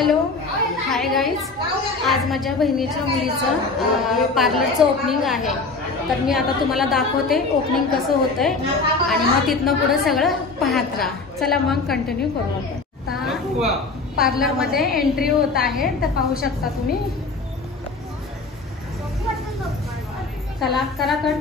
Hello hi guys, आज माझ्या बहिणीच्या मुलीचं पार्लरचं ओपनिंग आहे. तर मी आता तुम्हाला दाखवते ओपनिंग कसं होतंय आणि मग तिथनं पुढे सगळं पाहत राहा. चला मग कंटिन्यू करू आपण. आता पार्लरमध्ये एंट्री होत आहे, तर पाहू शकता तुम्ही. चला करा कट.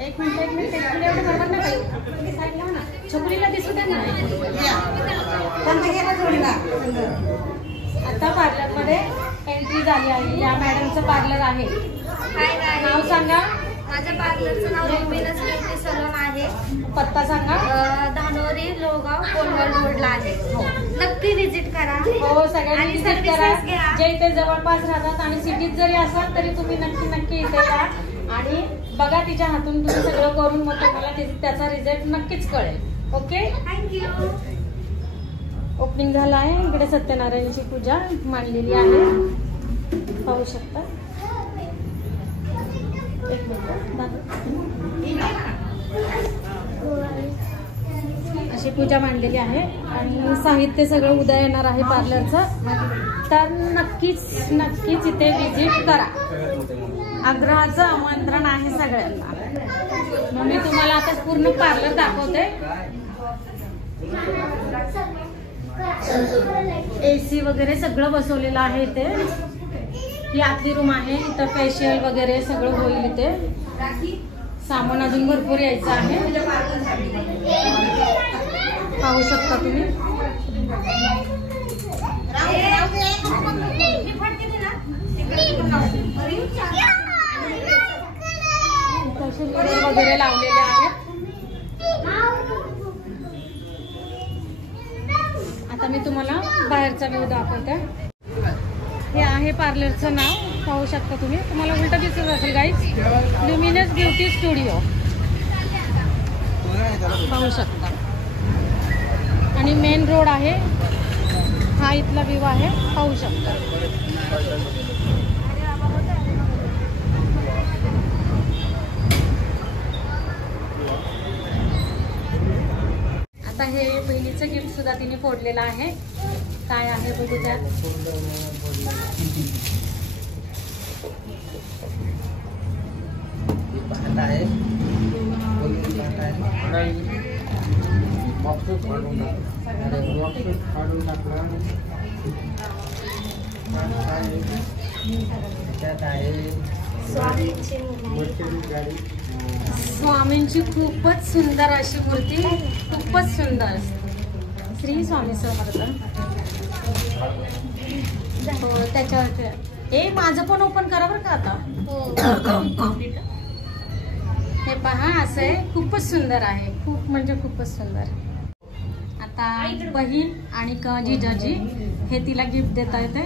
एक मिनिट एवढं बरोबर ना काही छोकरीला दिसू द्या ना. आता पार्लर मध्ये एंट्री झाली आहे. या मॅडमचं पार्लर आहे. नाव सांगा. माझ्या पार्लरचं नाव रुक्मिणीज ब्युटी सलून आहे. पत्ता सांगा. धानोरी लोगाव कोलवड रोडला आहे. नक्की विजिट करा. हो, सगळ्यांनी विजिट करा. जे इथे जवळपास राहतात आणि सिटीत जरी असाल तरी तुम्ही नक्की इथे या आणि बघा तिच्या हातून तुम्ही सगळं करून, मग तुम्हाला त्याचा रिझल्ट नक्कीच कळेल. Okay, thank you. ओपनिंग झालं आहे. इकडे सत्यनारायणची पूजा मांडलेली आहे, पाहू शकता. एक अशी पूजा मांडलेली आहे आणि साहित्य सगळं उद्या येणार आहे पार्लरचं. तर नक्कीच इथे विजिट करा. आग्रहाचं आमंत्रण आहे सगळ्यांना. मग मी तुम्हाला आता पूर्ण पार्लर दाखवते. AC वगैरे सगळं बसवलेलं आहे इथे. ही आतली रूम आहे. इथं फेशियल वगैरे सगळं होईल इथे. सामान अजून भरपूर यायचं आहे, पाहू शकता तुम्ही. वगैरे लावलेले आहेत. आता मी तुम्हाला बाहेरचा व्ह्यू दाखवते. हे आहे पार्लरचं नाव, पाहू शकता तुम्ही. तुम्हाला उलट दिसत असेल गाईज. ल्युमिनस ब्युटी स्टुडिओ पाहू शकता. आणि मेन रोड आहे हा, इथला व्ह्यू आहे, पाहू शकता. आता हे बहिणीचं गिफ्ट सुद्धा तिने फोडलेलं आहे. काय आहे बघू त्यात. स्वामींची खूपच सुंदर अशी मूर्ती, खूपच सुंदर. श्री स्वामी समर्थ. त्याच्यावर हे माझं पण ओपन करा बरं का आता. हे पहा, असं आहे. खूपच सुंदर आहे, खूप म्हणजे खूपच सुंदर. आता बहीण आणि जिजाजी हे तिला गिफ्ट देत आहेत.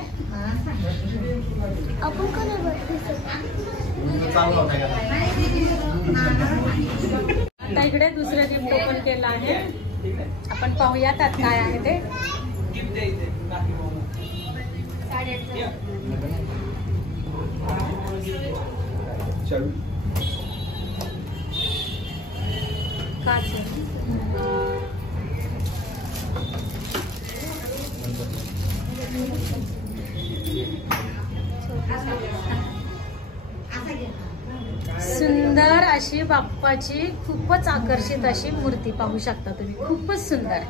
आता इकडे दुसरं गिफ्ट ओपन केलं आहे. आपण पाहूया त्यात काय आहे ते. सुंदर अशी बाप्पाची खूपच आकर्षित अशी मूर्ती पाहू शकता तुम्ही. खूपच सुंदर.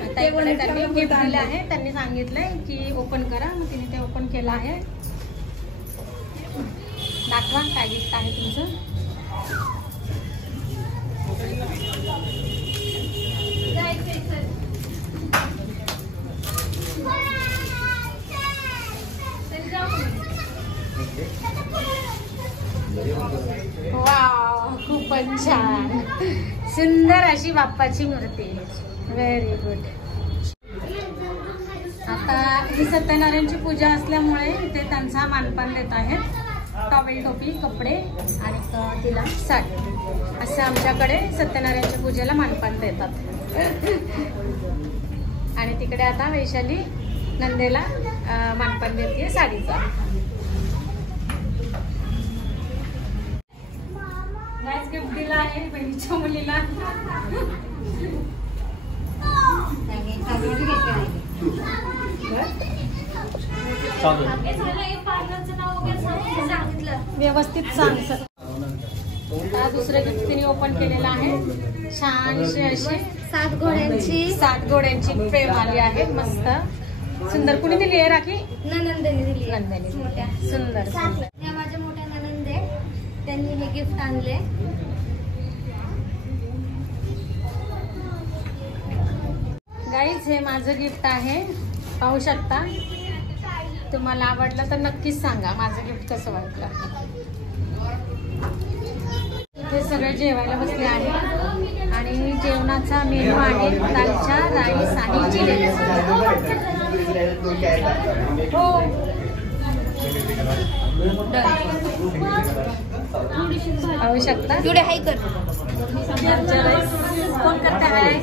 आता इकडे त्यांनी गिफ्ट दिले आहे. त्यांनी सांगितलंय की ओपन करा, मग तिने ते ओपन केलं आहे. दाखवा काय गिफ्ट आहे तुमचं. वाव, खूपच छान. सुंदर अशी बाप्पाची मूर्ती. Very good. आता ही सत्यनारायणची पूजा असल्यामुळे इथे त्यांचा मानपान देत आहेत. टॉवेल, टोपी, कपडे आणि तिला साडी, असं आमच्याकडे सत्यनारायणच्या पूजेला मानपान देतात. आणि तिकडे आता वैशाली नंदेला मानपान देते साडीचा. गाईज गिफ्ट दिला आहे बहिणीच्या मुलीला. व्यवस्थित सांग सर. दुसरं गिफ्ट तिने ओपन केलेलं आहे. छानशी अशी 7 घोड्यांची फ्रेम आली आहे. मस्त सुंदर. कुणी दिली आहे राखी? नंदेने दिली. नंदेने. मोठ्या सुंदर. या माझ्या मोठ्या नंदे, त्यांनी हे गिफ्ट आणले. गाईज हे माझं गिफ्ट आहे. पाहू शकता. तुम्हाला आवडलं तर नक्कीच सांगा माझं गिफ्ट कसं वाटलं. हे सगळे जेवायला बसले आहे आणि जेवणाचा मेनू आहे दालच्या राईस आणि जिलेबी. हो पाहू शकता. एवढे हाय कर. दालच्या राईस कोण करता आहे?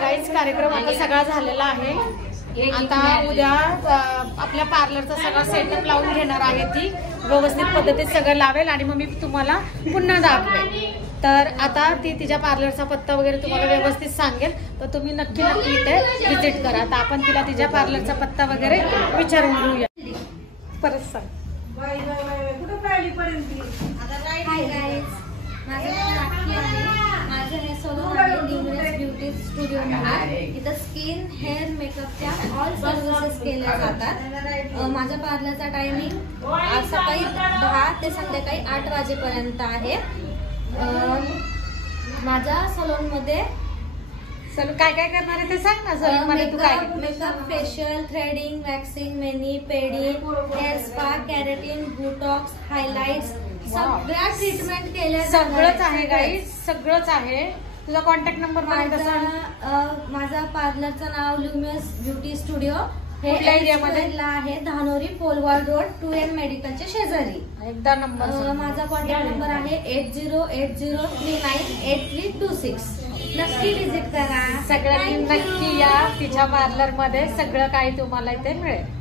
काहीच कार्यक्रम आता सगळा झालेला आहे. आता उद्या आपल्या पार्लरचा सगळा सेटअप लावून घेणार आहे. ती व्यवस्थित पद्धतीत सगळं लावेल आणि मग मी तुम्हाला पुन्हा दाखवेल. तर आता ती तिच्या पार्लरचा पत्ता वगैरे तुम्हाला व्यवस्थित सांगेल. तर तुम्ही नक्की इथे व्हिजिट करा. आता आपण तिला तिच्या पार्लरचा पत्ता वगैरे विचारून घेऊया. परत सांग. हाय गाईज, माझं नाव राखी आहे. माझं हे सलून आहे न्यूनेस ब्युटी स्टुडिओ मध्ये. इथं स्किन, हेअर, मेकअपच्या ऑल सर्व्हिसेस केल्या जातात. माझ्या पार्लरचा टायमिंग सकाळी 10 ते संध्याकाळी 8 वाजेपर्यंत आहे. माझ्या सलून मध्ये काय काय करणार आहे ते सांग ना. सलून मध्ये तू काय? Makeup, facial, threading, waxing, mani, pedi, hair spa, keratin, botox, highlights, सगळ्या ट्रीटमेंट केल्या. सगळंच आहे गाईज, सगळंच आहे. तुझा कॉन्टॅक्ट नंबर? माझा पार्लरचं नाव ल्युमिनस ब्युटी स्टुडिओ. हे कुठल्या एरियामध्ये आहे? धानोरी, पोलवाड रोड, 2M मेडिकलच्या शेजारी. एकदा नंबर. माझा कॉन्टॅक्ट नंबर आहे 8080398326. नक्की विजिट करा. सगळ्यांनी नक्की या तिच्या पार्लर मध्ये. सगळं काही तुम्हाला इथे मिळेल.